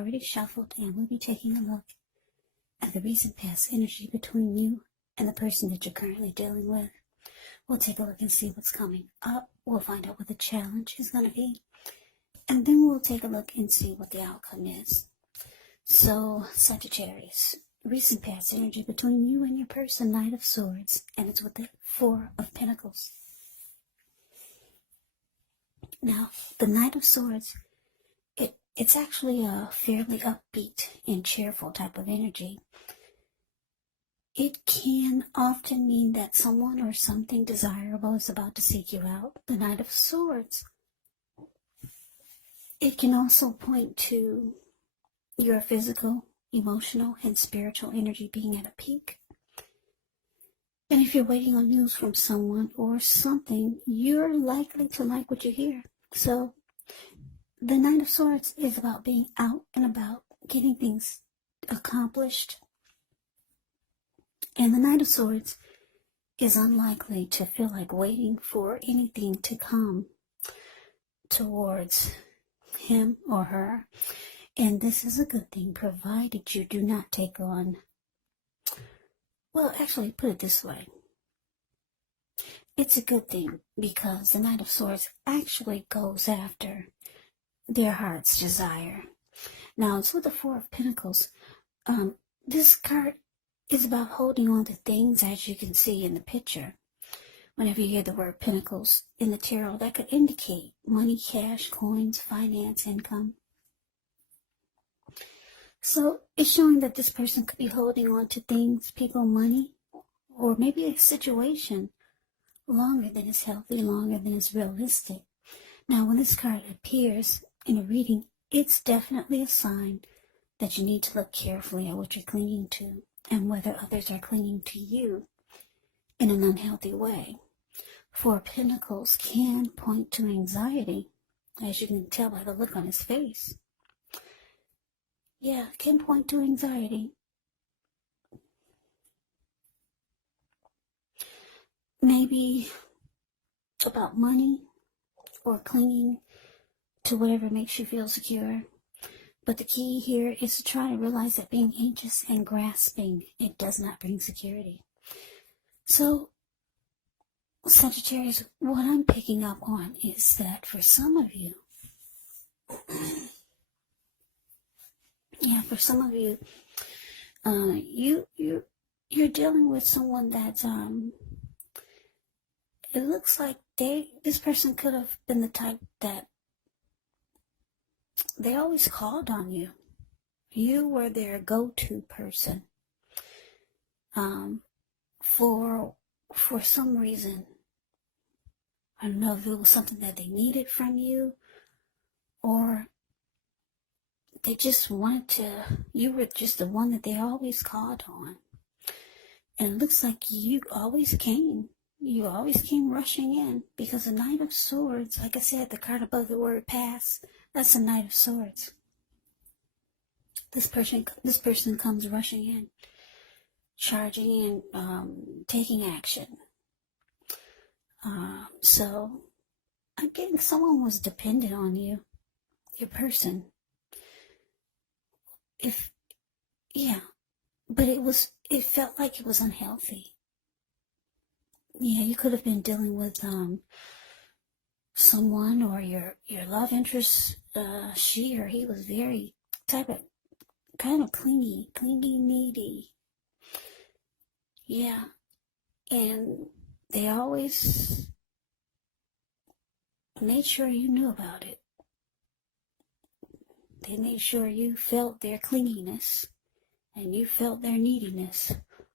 already shuffled, and we'll be taking a look at the recent past energy between you and the person that you're currently dealing with. We'll take a look and see what's coming up. We'll find out what the challenge is going to be. And then we'll take a look and see what the outcome is. So, Sagittarius, recent past energy between you and your person, Knight of Swords, and it's with the Four of Pentacles. Now, the Knight of Swords, it's actually a fairly upbeat and cheerful type of energy. It can often mean that someone or something desirable is about to seek you out. The Knight of Swords, it can also point to your physical, emotional, and spiritual energy being at a peak. And if you're waiting on news from someone or something, you're likely to like what you hear. So, the Knight of Swords is about being out and about, getting things accomplished. And the Knight of Swords is unlikely to feel like waiting for anything to come towards him or her. And this is a good thing, provided you do not take on, well, actually, put it this way. It's a good thing because the Knight of Swords actually goes after their heart's desire. Now, it's with the Four of Pentacles. This card is about holding on to things, as you can see in the picture. Whenever you hear the word Pentacles in the tarot, that could indicate money, cash, coins, finance, income. So it's showing that this person could be holding on to things, people, money, or maybe a situation longer than is healthy, longer than is realistic. Now, when this card appears in a reading, it's definitely a sign that you need to look carefully at what you're clinging to and whether others are clinging to you in an unhealthy way. Four of Pentacles can point to anxiety, as you can tell by the look on his face. Yeah, can point to anxiety. Maybe about money or clinging to whatever makes you feel secure. But the key here is to try to realize that being anxious and grasping, it does not bring security. So, Sagittarius, what I'm picking up on is that for some of you, for some of you, you're dealing with someone that's it looks like this person could have been the type that they always called on you. You were their go-to person. For some reason, I don't know if it was something that they needed from you, or they just wanted to, you were just the one that they always called on. And it looks like you always came rushing in, because the Knight of Swords, like I said, the card above the word pass, that's the Knight of Swords. This person comes rushing in, charging in, taking action. So I'm getting someone was dependent on you, your person. But it felt like it was unhealthy. Yeah, you could have been dealing with someone or your love interest. She or he was very kind of clingy, needy. Yeah, and they always made sure you knew about it. They made sure you felt their clinginess and you felt their neediness,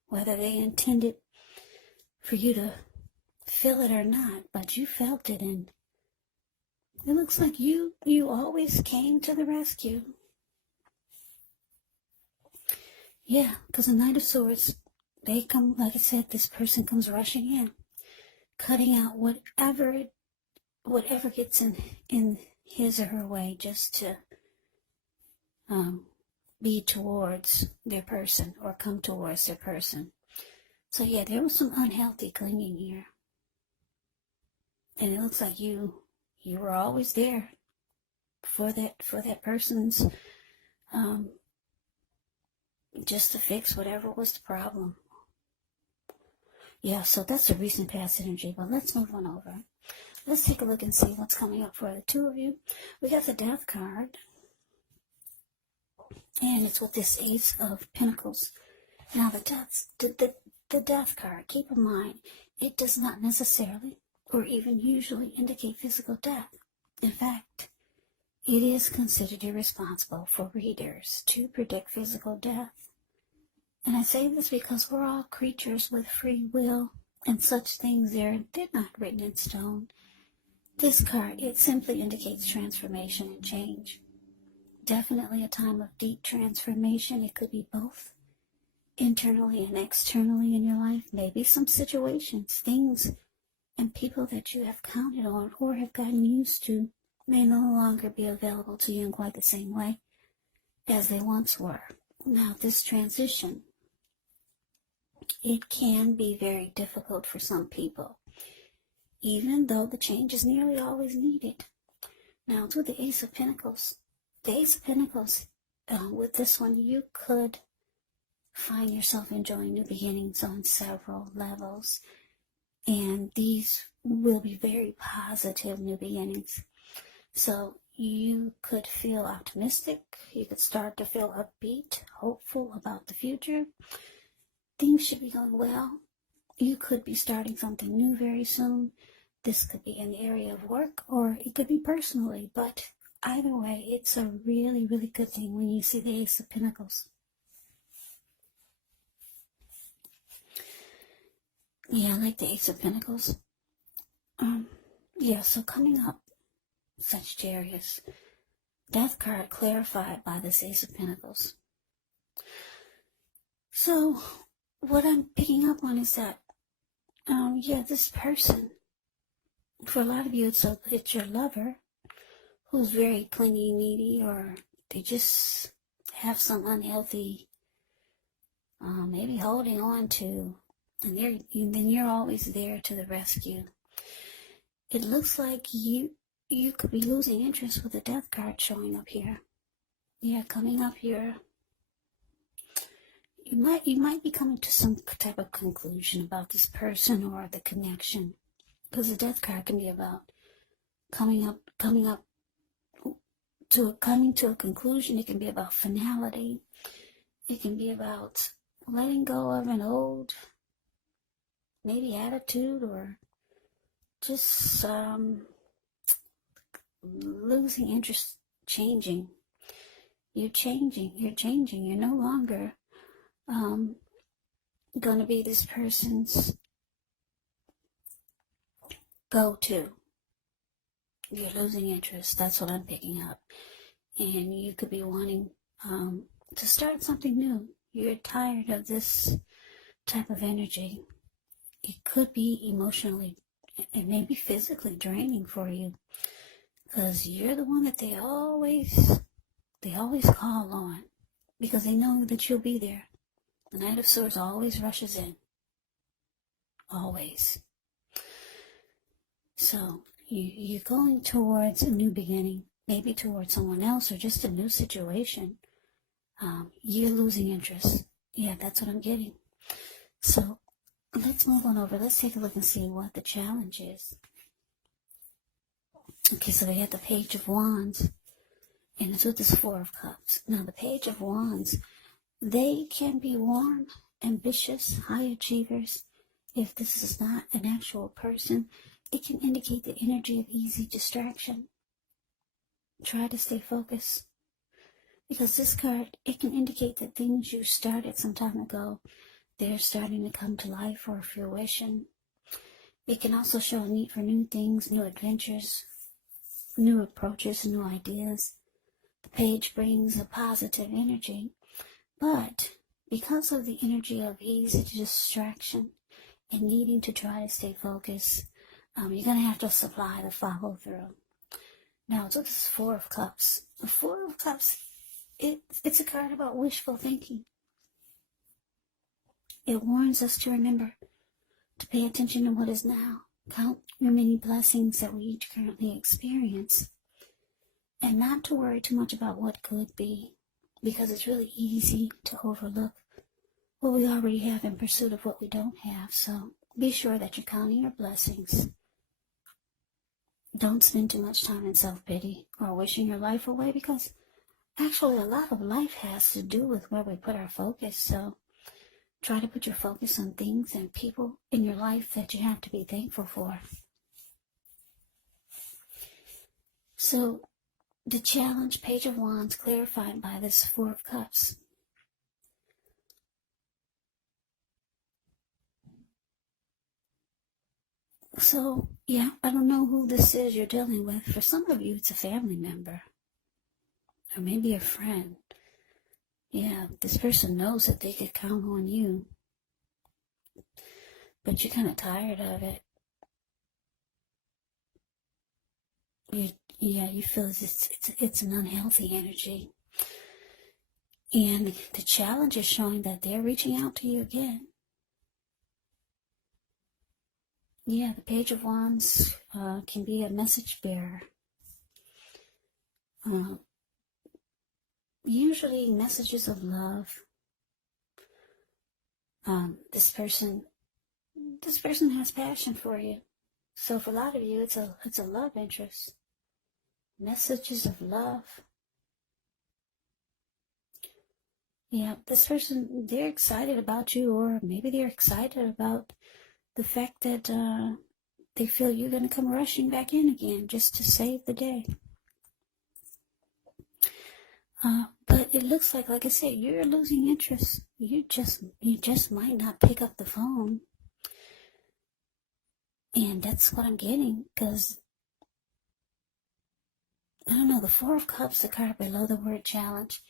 whether they intended for you to feel it or not, but you felt it, and it looks like you always came to the rescue. Yeah, because the Knight of Swords, they come, like I said, this person comes rushing in, cutting out whatever gets in his or her way, just to be towards their person or come towards their person. So yeah, there was some unhealthy clinging here. And it looks like you were always there for that person's just to fix whatever was the problem. Yeah, so that's a recent past energy, but let's move on over. Let's take a look and see what's coming up for the two of you. We got the Death card, and it's with this Ace of Pentacles. Now, the Death card, keep in mind, it does not necessarily or even usually indicate physical death. In fact, it is considered irresponsible for readers to predict physical death. And I say this because we're all creatures with free will, and such things they're not written in stone. This card, it simply indicates transformation and change. Definitely a time of deep transformation. It could be both internally and externally in your life. Maybe some situations, things, and people that you have counted on or have gotten used to may no longer be available to you in quite the same way as they once were. Now, this transition, it can be very difficult for some people, even though the change is nearly always needed. Now, to the Ace of Pentacles, the Ace of Pentacles, with this one, you could find yourself enjoying new beginnings on several levels, and these will be very positive new beginnings. So you could feel optimistic, you could start to feel upbeat, hopeful about the future. Things should be going well. You could be starting something new very soon. This could be in the area of work, or it could be personally, but either way, it's a really, really good thing when you see the Ace of Pentacles. Yeah, I like the Ace of Pentacles. Yeah, so coming up, Sagittarius, Death card clarified by this Ace of Pentacles. So, what I'm picking up on is that, this person, for a lot of you, it's your lover who's very clingy, needy, or they just have some unhealthy, maybe holding on to, and then you're always there to the rescue. It looks like you could be losing interest with the Death card showing up here. Yeah, coming up here. You might be coming to some type of conclusion about this person or the connection, because the Death card can be about coming to a conclusion. It can be about finality. It can be about letting go of an old, maybe attitude, or just losing interest, changing. You're changing. You're no longer going to be this person's go-to. You're losing interest. That's what I'm picking up. And you could be wanting to start something new. You're tired of this type of energy. It could be emotionally and maybe physically draining for you, because you're the one that they always call on, because they know that you'll be there. The Knight of Swords always rushes in. Always. So you're going towards a new beginning, maybe towards someone else or just a new situation. You're losing interest. Yeah, that's what I'm getting. So let's move on over. Let's take a look and see what the challenge is. Okay, so we got the Page of Wands, and it's with this Four of Cups. Now, the Page of Wands, they can be warm, ambitious, high achievers. If this is not an actual person, it can indicate the energy of easy distraction. Try to stay focused, because this card, it can indicate that things you started some time ago, they're starting to come to life or fruition. It can also show a need for new things, new adventures, new approaches, new ideas. The page brings a positive energy, but because of the energy of easy distraction and needing to try to stay focused, you're going to have to supply the follow through. Now, so this is Four of Cups. The Four of Cups, it's a card about wishful thinking. It warns us to remember to pay attention to what is now, count your many blessings that we each currently experience, and not to worry too much about what could be, because it's really easy to overlook what we already have in pursuit of what we don't have. So be sure that you're counting your blessings. Don't spend too much time in self-pity or wishing your life away, because actually a lot of life has to do with where we put our focus. So try to put your focus on things and people in your life that you have to be thankful for. So the challenge, Page of Wands, clarified by this Four of Cups. So, yeah, I don't know who this is you're dealing with. For some of you, it's a family member. Or maybe a friend. Yeah, this person knows that they could count on you. But you're kind of tired of it. You feel it's an unhealthy energy. And the challenge is showing that they're reaching out to you again. Yeah, the Page of Wands can be a message bearer. Usually messages of love. This person has passion for you. So for a lot of you, it's a love interest. Messages of love. Yeah, this person, they're excited about you, or maybe they're excited about the fact that they feel you're going to come rushing back in again just to save the day. But it looks like I said, you're losing interest. You just might not pick up the phone. And that's what I'm getting, because I don't know, the Four of Cups, the card below the word challenge,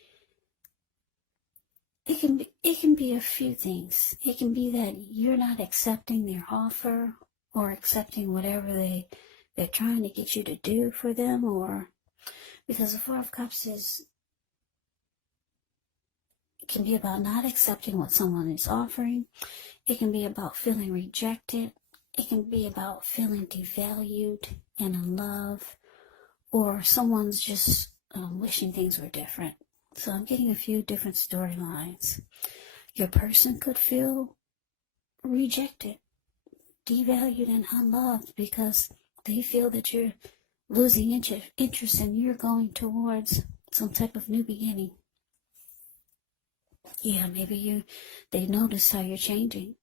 it can be a few things. It can be that you're not accepting their offer, or accepting whatever they're trying to get you to do for them, or because the Four of Cups it can be about not accepting what someone is offering. It can be about feeling rejected. It can be about feeling devalued and unloved, or someone's just wishing things were different. So I'm getting a few different storylines. Your person could feel rejected, devalued, and unloved because they feel that you're losing interest and you're going towards some type of new beginning. Yeah, maybe they notice how you're changing,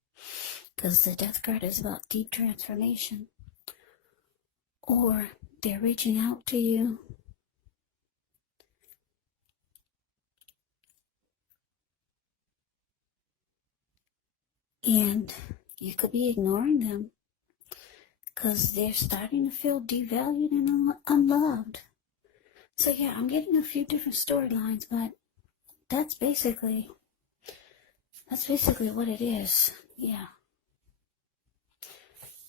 because the Death card is about deep transformation. Or they're reaching out to you and you could be ignoring them because they're starting to feel devalued and unloved. So yeah, I'm getting a few different storylines, but that's basically what it is. Yeah.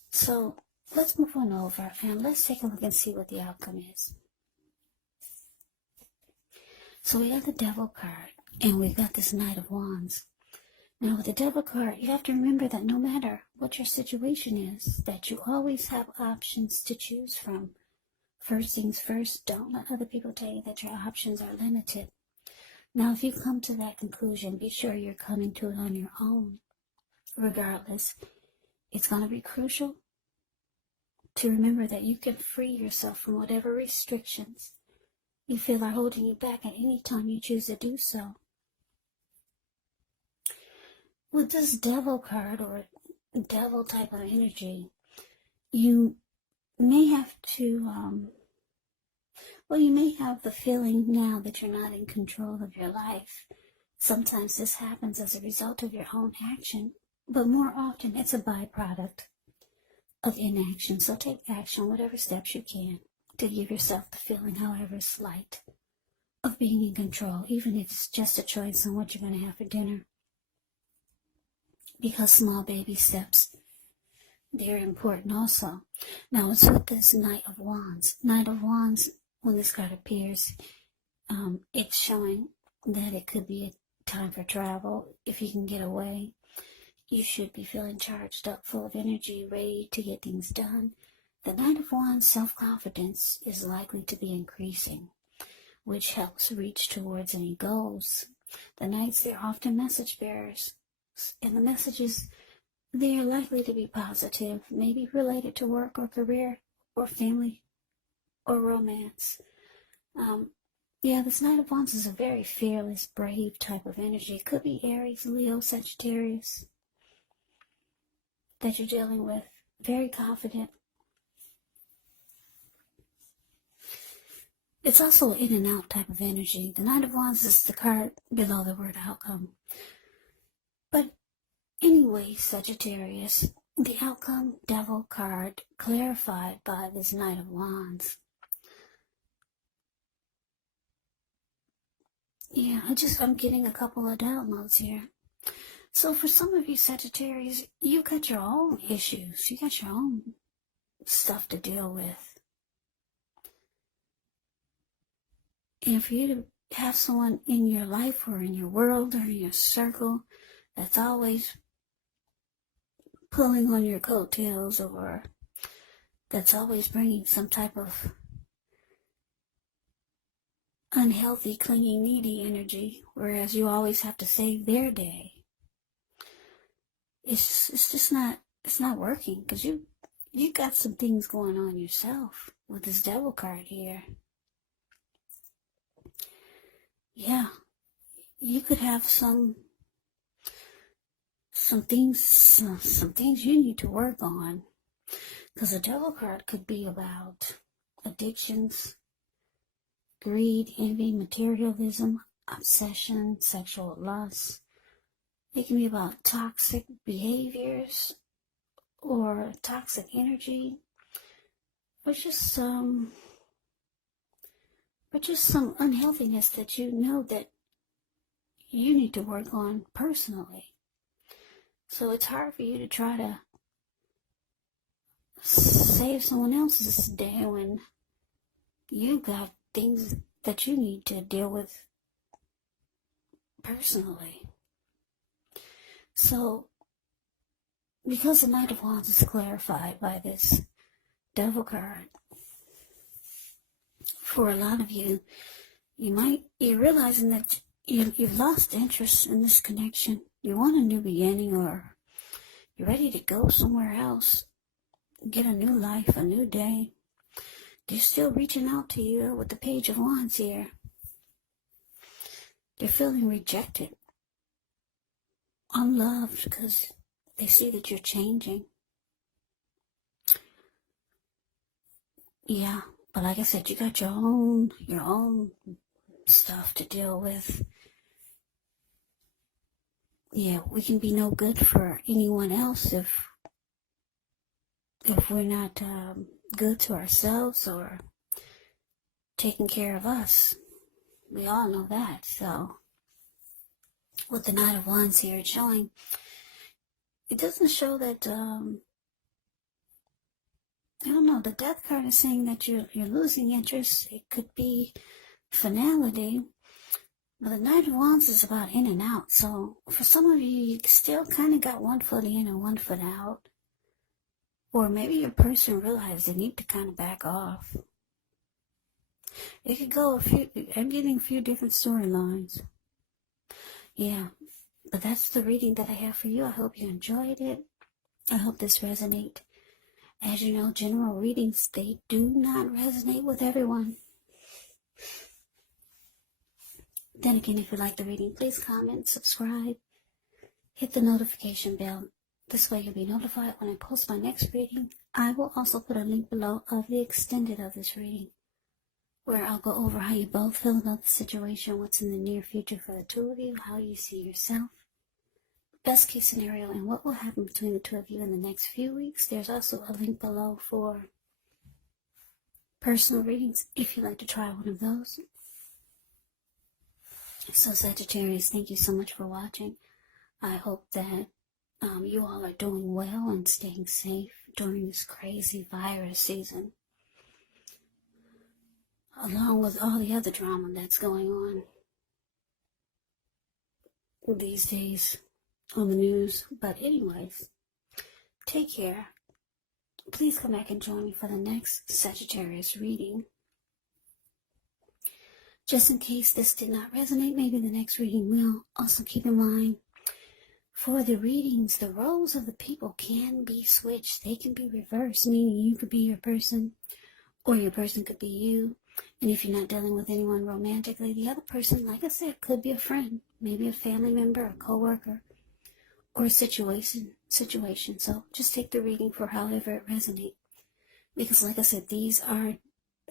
So let's move on over and let's take a look and see what the outcome is. So we got the Devil card and we've got this Knight of Wands. Now with the Devil card, you have to remember that no matter what your situation is, that you always have options to choose from. First things first, don't let other people tell you that your options are limited. Now if you come to that conclusion, be sure you're coming to it on your own. Regardless, it's going to be crucial to remember that you can free yourself from whatever restrictions you feel are holding you back at any time you choose to do so. With this Devil card, or Devil type of energy, you may have to, you may have the feeling now that you're not in control of your life. Sometimes this happens as a result of your own action, but more often it's a byproduct of inaction. So take action, whatever steps you can, to give yourself the feeling, however slight, of being in control, even if it's just a choice on what you're going to have for dinner. Because small baby steps, they're important also. Now it's with this Knight of Wands. Knight of Wands, when this card appears, it's showing that it could be a time for travel. If you can get away, you should be feeling charged up, full of energy, ready to get things done. The Knight of Wands, self-confidence is likely to be increasing. which helps reach towards any goals. The Knights, they're often message bearers, and the messages, they are likely to be positive, maybe related to work or career or family or romance. This Knight of Wands is a very fearless, brave type of energy. It could be Aries, Leo, Sagittarius that you're dealing with. Very confident. It's also an in and out type of energy. The Knight of Wands is the card below the word outcome. But anyway, Sagittarius, the outcome devil card clarified by this Knight of Wands. Yeah, I'm getting a couple of downloads here. So for some of you Sagittarius, you got your own issues. You got your own stuff to deal with. And for you to have someone in your life or in your world or in your circle that's always pulling on your coattails, or that's always bringing some type of unhealthy, clingy, needy energy, whereas you always have to save their day. It's not working, because you got some things going on yourself with this devil card here. Yeah, you could have some things you need to work on, because the devil card could be about addictions, greed, envy, materialism, obsession, sexual lust. It can be about toxic behaviors or toxic energy, or just some unhealthiness that you know that you need to work on personally. So it's hard for you to try to save someone else's day when you got things that you need to deal with personally. So, because the Knight of Wands is clarified by this devil card, for a lot of you, you're realizing that you've lost interest in this connection. You want a new beginning, or you're ready to go somewhere else, get a new life, a new day. They're still reaching out to you with the Page of Wands here. They're feeling rejected, unloved, because they see that you're changing. Yeah, but like I said, you got your own stuff to deal with. Yeah, we can be no good for anyone else if we're not good to ourselves or taking care of us. We all know that. So with the Knight of Wands here, it's showing, it doesn't show that, I don't know, the Death card is saying that you're losing interest. It could be finality. But the Knight of Wands is about in and out. So for some of you, you still kind of got one foot in and one foot out. Or maybe your person realized they need to kind of back off. It could go I'm getting a few different storylines. Yeah, but that's the reading that I have for you. I hope you enjoyed it. I hope this resonates. As you know, general readings, they do not resonate with everyone. Then again, if you like the reading, please comment, subscribe, hit the notification bell. This way you'll be notified when I post my next reading. I will also put a link below of the extended of this reading, where I'll go over how you both feel about the situation, what's in the near future for the two of you, how you see yourself, best case scenario, and what will happen between the two of you in the next few weeks. There's also a link below for personal readings if you'd like to try one of those. So Sagittarius, thank you so much for watching. I hope that you all are doing well and staying safe during this crazy virus season, along with all the other drama that's going on these days on the news. But anyways, take care. Please come back and join me for the next Sagittarius reading. Just in case this did not resonate, maybe the next reading will. Also keep in mind, for the readings, the roles of the people can be switched. They can be reversed, meaning you could be your person, or your person could be you. And if you're not dealing with anyone romantically, the other person, like I said, could be a friend, maybe a family member, a coworker, or a situation. So just take the reading for however it resonates. Because like I said, these are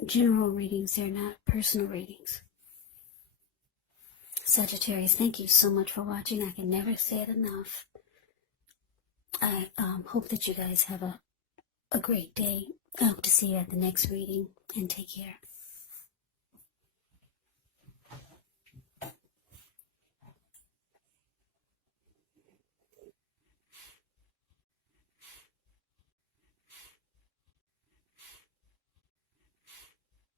general readings. They're not personal readings. Sagittarius, thank you so much for watching. I can never say it enough. I hope that you guys have a great day. I hope to see you at the next reading, and take care.